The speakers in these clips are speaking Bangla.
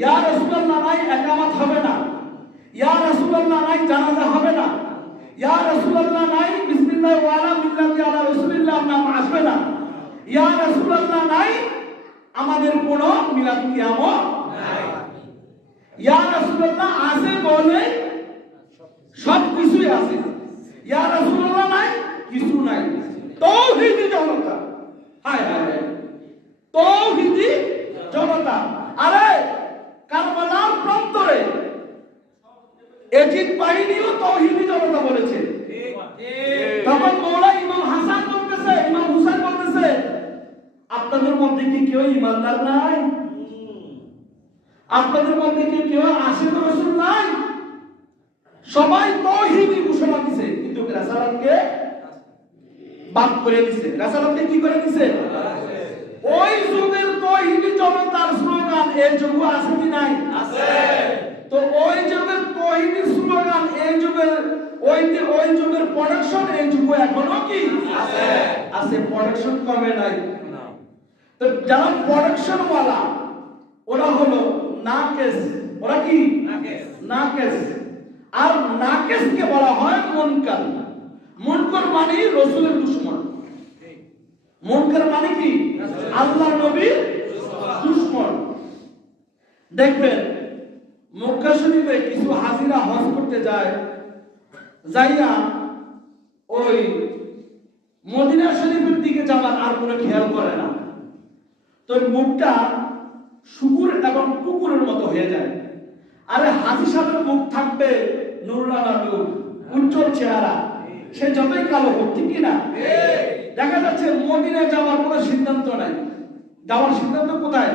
ইয়া রাসূলুল্লাহ নাই, একামত হবে না। ইয়া রাসূলুল্লাহ নাই, জানাজা হবে না। ইয়া রাসূলুল্লাহ নাই, বিসমিল্লাহ ওয়া আলা মিল্লাতি আলা রাসূলিল্লাহ, নাম আসবে না। ইয়া রাসূলুল্লাহ নাই, আমাদের কোনো মিলাদ কিয়ামত নাই। ইয়া রাসূলুল্লাহ আছে বলে সব কিছুই আছে। ইয়া রাসূলুল্লাহ নাই, কিছু নাই। তৌহিদি জনতা। হায় হায়। তৌহিদি জনতা। আরে কারবালার প্রান্তরে এজিদ বাহিনীও তৌহিদি জনতা বলেছে। তখন মৌলা ইমাম হাসান বলতেছে, ইমাম হুসাইন বলতেছে, আপনাদের মধ্যে কি কেউ ইমানদার নাই? আপনাদের মধ্যে কি কেউ আশিক রসুল নাই? সবাই তৌহিদি ঘোষণা দিছে, কিন্তু রাসালাতকে বাদ করে দিছে। রাসালাতকে কি করে দিছে? ওই যুগের তৌহিদি জনতার স্লোগান এই যুগে আছে কি নাই? আছে। তো ওই যুগের তৌহিদি স্লোগান এই যুগের ওই ওই যুগের প্রোডাকশন এই যুগে এখনও কি? আছে। আছে প্রোডাকশন কমে নাই? তো যারা প্রোডাকশন ওয়ালা ওরা হলো নাকেস ওরা কি? নাকেস আর নাকেসকে বলা হয় মুনকার। মুনকার মানে রসুলের দুশ্মন। মুনকার মানে কি? আল্লাহ নবীর দুশ্মন। দেখবেন, মক্কা শরীফে কিছু হাজিরা হজ করতে যায়, যাইয়া ওই মদিনা শরীফের দিকে যাওয়ার আর কোনো খেয়াল করে না। তো মুখটা শুকুর এবং কুকুরের মতো হয়ে যায়। আরে হাজি সাহেবের মুখ থাকবে নুরুলানা মুখ উজ্জ্বল চেহারা। সে যতই কালো হোক, ঠিক কি না? দেখা যাচ্ছে মদিনা যাওয়ার কোনো সিদ্ধান্ত নাই। যাওয়ার সিদ্ধান্ত কোথায়?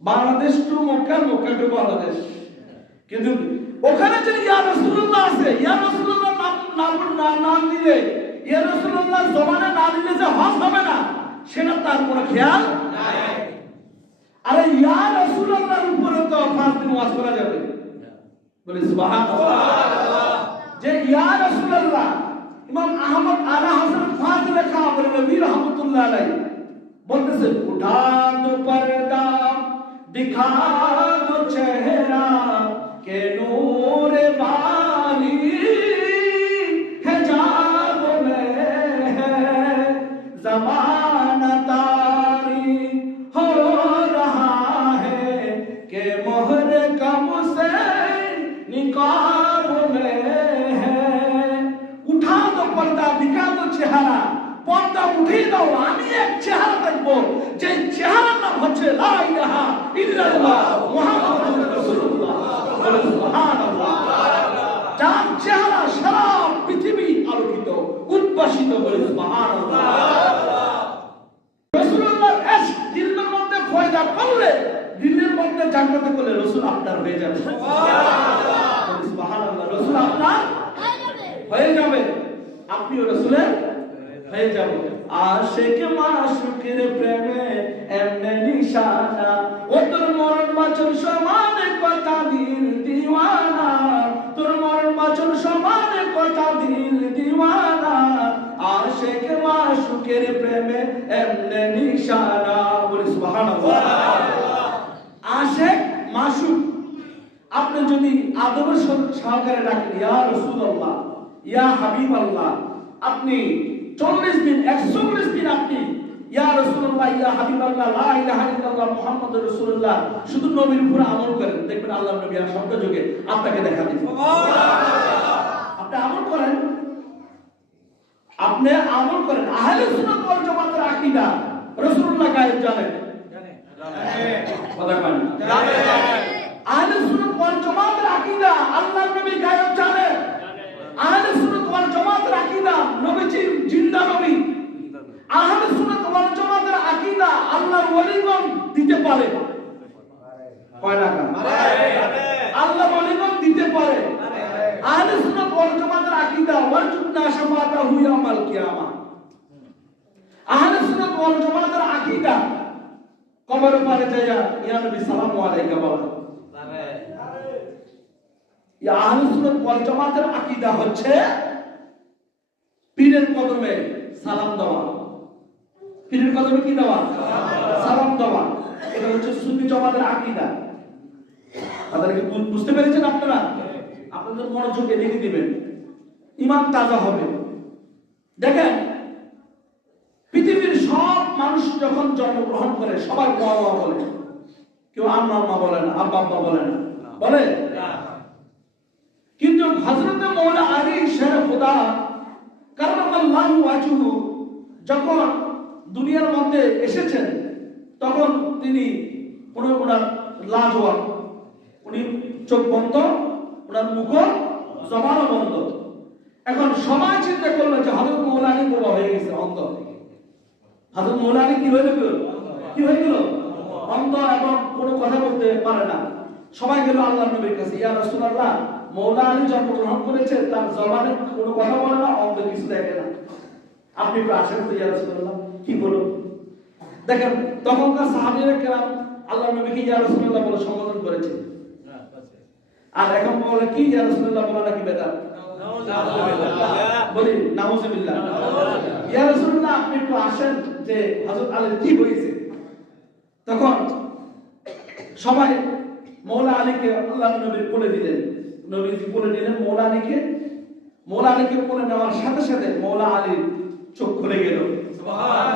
Bangladesh to Mecca Mecca to Bangladesh. কিন্তু ওখানে যে ইয়া রাসূলুল্লাহ আছে, ইয়া রাসূলুল্লাহ নাম নাম নাম দিলে, ইয়া রাসূলুল্লাহ জমানে না দিলে যে হজ হবে না, সেটা তার কোনো খেয়াল আরে ইয়া রাসূলুল্লাহর উপরে তো পাঁচ দিন ওয়াজ করা যাবে। বলে সুবহানাল্লাহ। যে ইয়া রাসূলুল্লাহ রহমাতুল্লাহ আলাইহি বলতেছে উঠা দো পর্দা দিখা দো চেহারা কে নূর বানি हिजाब में है जमाना আমি এক চেহারা দেখব। যে চেহারার নাম হচ্ছে লা ইলাহা ইল্লাল্লাহ মুহাম্মাদুর রাসূলুল্লাহ। সুবহানাল্লাহ। যার চেহারা সারা পৃথিবী আলোকিত উদ্ভাসিত বলে সুবহানাল্লাহ। রাসূলুল্লাহর ইশক দিলের মধ্যে পয়দা করলে দিলের মধ্যে জাগ্রত করলে রাসূল আপনার হয়ে যাবে। সুবহানাল্লাহ। সুবহানাল্লাহ রাসূল আপনার হয়ে যাবে। আপনিও রাসূলের হয়ে যাবে। আশিক মাশুকের প্রেমে এমনে নিশানা। ও তোর মরণ বাচন সমান কথা দিল দিওয়ানা। তোর মরণ বাচন সমান কথা দিল দিওয়ানা। আশিক মাশুকের প্রেমে এমনে নিশানা। বলে সুবহানাল্লাহ। আশেক মাসুক, আপনি যদি আদবের সহ- সহকারে ডাকেন, ইয়া রাসূলুল্লাহ, ইয়া হাবিবাল্লাহ আপনি 40 দিন 140 দিন আপনি ইয়া রাসূলুল্লাহ ইয়া হাবিবাল্লাহ লা ইলাহা ইল্লাল্লাহ মুহাম্মাদুর রাসূলুল্লাহ শুধু নবীর উপরে আমল করেন। দেখবেন আল্লাহ নবী আর শব্দ যোগে আপনাকে দেখা দিবেন আপনি আমল করেন? আপনি আমল করেন। আহলে সুন্নাত ওয়াল জামাতের আকীদা রাসূলুল্লাহ গায়েব জানেন। কথা আহলে সুন্নাত ওয়াল জামাতের আকীদা আল্লাহর নবী গায়েব জানেন আহলে সুন্নাত ওয়াল জামাতের আকীদা নবীজি জিন্দা নবী আহলে সুন্নাত ওয়াল জামাতের আকীদা আল্লাহর ওলিগণ দিতে পারে। আল্লাহ ওলিগণ দিতে পারে। আহলে সুন্নাত ওয়াল জামাতের আকীদা ওয়ারজুনা শাফাতা হুয়া মাল কিয়ামা। আহলে সুন্নাত ওয়াল জামাতের আকীদা কবর পারে ইয়া নবী সালামু আলাইকা বলা ইয়া আহলে সুন্নাত ওয়াল জামাতের আকীদা হচ্ছে পীরের কদমে সালাম দেওয়া। পীরের কদমে কি দেওয়া? সালাম দেওয়া। এটা হচ্ছে জমাতের বুঝতে পেরেছেন আপনারা? আপনাদের মনোযোগ দিবেন ইমান তাজা হবে। দেখেন, পৃথিবীর সব মানুষ যখন জন্মগ্রহণ করে, সবাই মা মা বলে। কেউ আম্মা আম্মা বলে না, আব্বা আব্বা বলে না। বলে? কিন্তু হযরত মৌলা আলী কাররামাল্লাহু ওয়াজহু যখন দুনিয়ার মধ্যে এসেছেন তখন তিনি ওনার লাজওয়াব উনি চোখ বন্ধ, ওনার মুখ জবানও বন্ধ। এখন সবাই চিন্তা করল যে হযরত মৌলা আলী বোবা হয়ে গেছে, অন্ধ। হযরত মৌলা আলী কি হয়ে গেল? কি হয়ে গেল? অন্ধ এবং কোনো কথা বলতে পারে না। সবাই গেল আল্লাহ নবীর কাছে, ইয়া রাসূলুল্লাহ মৌলা আলী জন্মগ্রহণ করেছে, তার জবানে কোনো কথা বলে না, অন্ধ কিছু দেখে না। আপনি একটু আসেন তো, ইয়া রাসূলুল্লাহ, কি বলুন দেখেন তখনকার সাহাবীরা কেরাম আল্লাহ নবীকে ইয়া রাসূলুল্লাহ বলে সম্বোধন করেছে আর এখন বলে কি ইয়া রাসূলুল্লাহ বলা নাকি বেদাত? বলি নাউজুবিল্লাহ। ইয়া রাসূলুল্লাহ আপনি একটু আসেন যে হযরত আলীর কি হয়েছে তখন সবাই মৌলা আলীকে আল্লাহ নবীর কোলে দিলেন। নবীজি কোলে নিলেন মৌলা আলীকে মৌলা আলীকে কোলে নেওয়ার সাথে সাথে মৌলা আলীর চোখ খুলে গেল।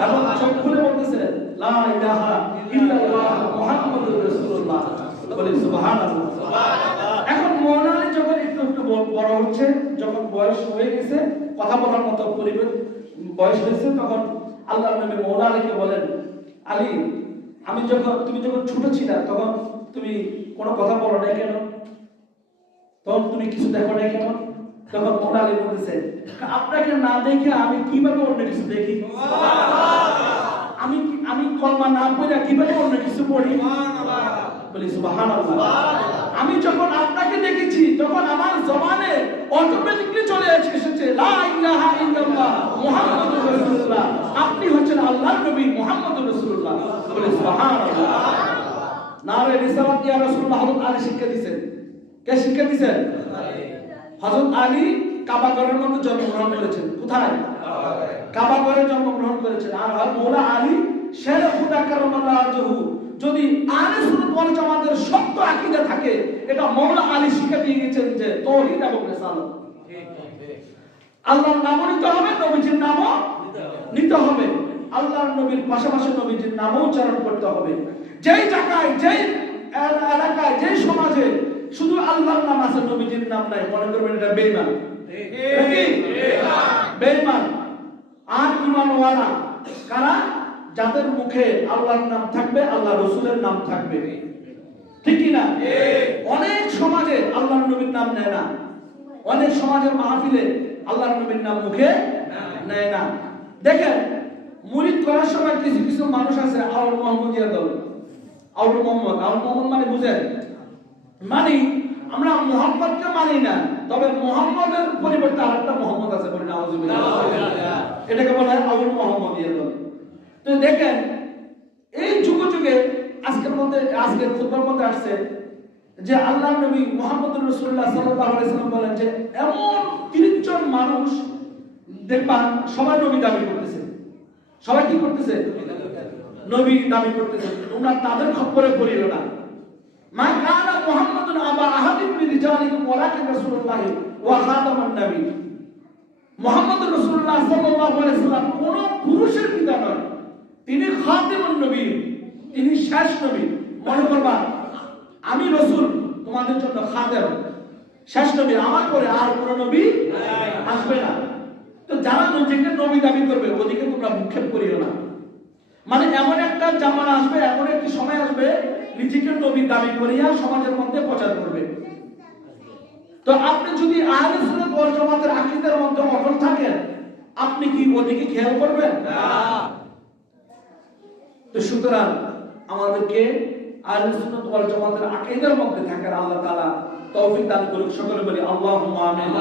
এবং চোখ খুলে বলতেছে লা ইলাহা ইল্লাল্লাহ মুহাম্মাদুর রাসূলুল্লাহ। বলি সুবহানাল্লাহ। এখন মৌলা যখন একটু একটু বড় হচ্ছে যখন বয়স হয়ে গেছে কথা বলার মতো পরিবেশ বয়স হয়েছে তখন আল্লাহ নবী বলেন আলী আমি যখন তুমি যখন ছোট ছিলা তখন তুমি কোনো কথা বলো নাই কেন? তখন তুমি কিছু দেখো নাই কেন? তখন মৌলা আলী বলতেছে আপনাকে না দেখে আমি কীভাবে অন্য কিছু দেখি? আমি আমি কলমা না পড়ে কীভাবে অন্য কিছু পড়ি? বলি, সুবহানাল্লাহ। আমি যখন আপনাকে দেখেছি, তখন আমার জবানে অটোমেটিকলি চলে এসে- এসেছে আপনি হচ্ছেন আল্লাহর নবী, মুহাম্মাদুর রাসূলুল্লাহ। বলে, সুবহানাল্লাহ। নারে রিসালাত ইয়া রাসূলুল্লাহ হযরত আলী শিক্ষা দিবেন কে শিক্ষা দিবেন হযরত আলী কাবা মধ্যে জন্মগ্রহণ করেছেন। কোথায়? কাবা জন্মগ্রহণ করেছেন। আর মৌলা আলী শের কারামাল্লাহ যদি আলে সুন্নাত ওয়াল জামাতের শক্ত আকীদা থাকে, এটা মৌলা আলী শিক্ষা দিয়ে গেছেন যে তাওহীদ এবং রিসালাত। আল্লাহর নামও নিতে হবে, নবীজির নামও নিতে হবে। আল্লাহর নবীর পাশাপাশি নবীজির নামও উচ্চারণ করতে হবে। যেই জায়গায়, যেই এলাকায়, যেই সমাজে শুধু আল্লাহর নাম আছে, নবীজির নাম নাই। মনে করবেন এটা বেঈমান। কারা? যাদের মুখে আল্লাহর নাম থাকবে, আল্লাহ রসুলের নাম থাকবে। ঠিক না অনেক সমাজে আল্লাহর নবীর নাম নেয় না। অনেক সমাজের মাহফিলে আল্লাহর নবীর নাম মুখে নেয় না। দেখেন, মুরিদ করার সময় কিছু কিছু মানুষ আছে, আউল মোহাম্মদিয়া দল। আউল মোহাম্মদ আউল মোহাম্মদ মানে বুঝেন? মানে আমরা মোহাম্মদকে মানি না। তবে মোহাম্মদের পরিবর্তে আরেকটা মোহাম্মদ আছে বলে এটাকে বলা হয় আউল মোহাম্মদিয়া দল তো দেখেন এই যুগে যুগে আজকের মধ্যে আজকের খুতবার মধ্যে আসছে যে আল্লাহ নবী মোহাম্মদ রসুল্লাহ সাল্লাম বলেন যে এমন 30 জন মানুষ দেখবা সবাই নবী দাবি করতেছে। সবাই কি করতেছে। নবী দাবি করতেছে। তোমরা তাদের খপ্পরে পড়িও না। কানা নবী, তিনি নবী। মনে করবা, আমি রসূল, তোমাদের জন্য খাতেম শেষ নবী, আমার পরে আর কোন নবী আসবে না। তো যারা নিজেকে নবী দাবি করবে, ওদিকে তোমরা ভূক্ষেপ করিও না। মানে এমন একটা জামানা আসবে, এমন একটি সময় আসবে নিজেকে নবী দাবি করিয়া সমাজের মধ্যে প্রচার করবে। তো আপনি যদি আহলে সুন্নাত ওয়াল জামাতের আকীদার মধ্যে অটল থাকেন আপনি কি ওদিকে খেয়াল করবেন? তো সুতরাং আমাদেরকে আহলে সুন্নাত ওয়াল জামাতের আকীদার মধ্যে থাকার আল্লাহ তাআলা তৌফিক দান করুক। সকলে বলি আল্লাহুম্মা আমিন।